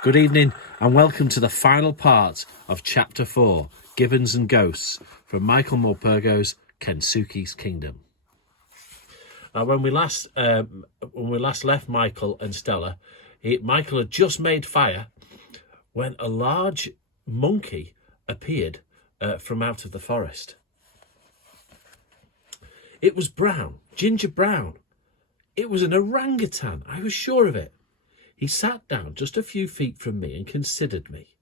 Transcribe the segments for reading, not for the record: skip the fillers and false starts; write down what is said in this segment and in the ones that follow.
Good evening and welcome to the final part of Chapter 4, Gibbons and Ghosts, from Michael Morpurgo's Kensuke's Kingdom. When we last left Michael and Stella, Michael had just made fire when a large monkey appeared from out of the forest. It was brown, ginger brown. It was an orangutan, I was sure of it. He sat down just a few feet from me and considered me.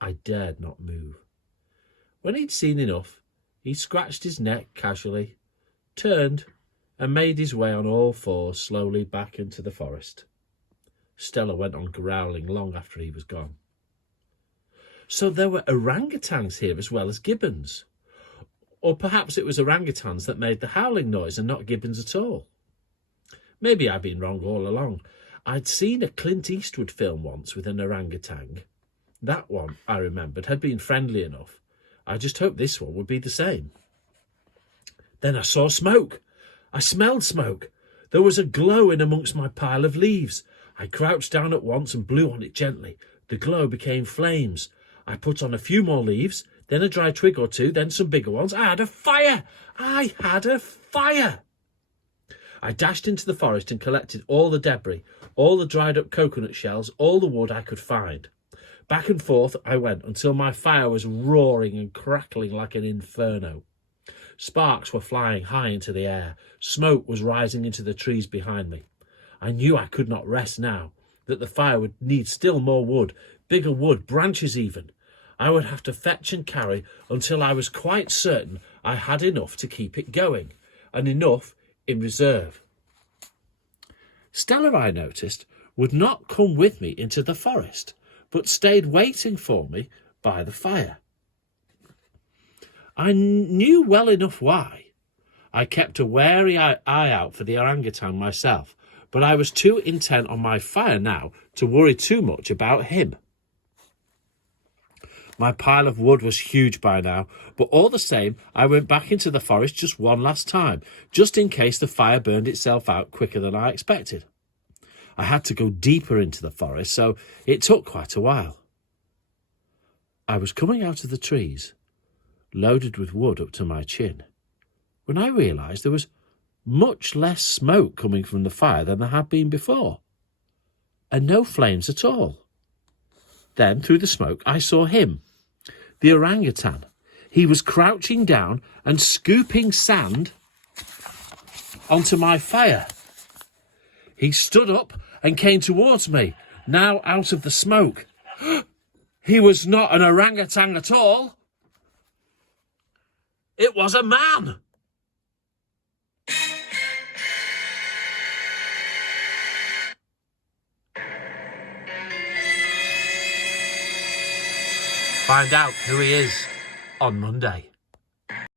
I dared not move. When he'd seen enough, he scratched his neck casually, turned, and made his way on all fours slowly back into the forest. Stella went on growling long after he was gone. So there were orangutans here as well as gibbons. Or perhaps it was orangutans that made the howling noise and not gibbons at all. Maybe I'd been wrong all along. I'd seen a Clint Eastwood film once with an orangutan. That one, I remembered, had been friendly enough. I just hoped this one would be the same. Then I saw smoke. I smelled smoke. There was a glow in amongst my pile of leaves. I crouched down at once and blew on it gently. The glow became flames. I put on a few more leaves, then a dry twig or two, then some bigger ones. I had a fire! I had a fire! I dashed into the forest and collected all the debris, all the dried up coconut shells, all the wood I could find. Back and forth I went until my fire was roaring and crackling like an inferno. Sparks were flying high into the air. Smoke was rising into the trees behind me. I knew I could not rest now, that the fire would need still more wood, bigger wood, branches even. I would have to fetch and carry until I was quite certain I had enough to keep it going, and enough in reserve. Stella, I noticed, would not come with me into the forest, but stayed waiting for me by the fire. I knew well enough why. I kept a wary eye out for the orangutan myself, but I was too intent on my fire now to worry too much about him. My pile of wood was huge by now, but all the same, I went back into the forest just one last time, just in case the fire burned itself out quicker than I expected. I had to go deeper into the forest, so it took quite a while. I was coming out of the trees, loaded with wood up to my chin, when I realised there was much less smoke coming from the fire than there had been before, and no flames at all. Then, through the smoke, I saw him, the orangutan. He was crouching down and scooping sand onto my fire. He stood up and came towards me, now out of the smoke. He was not an orangutan at all. It was a man. Find out who he is on Monday.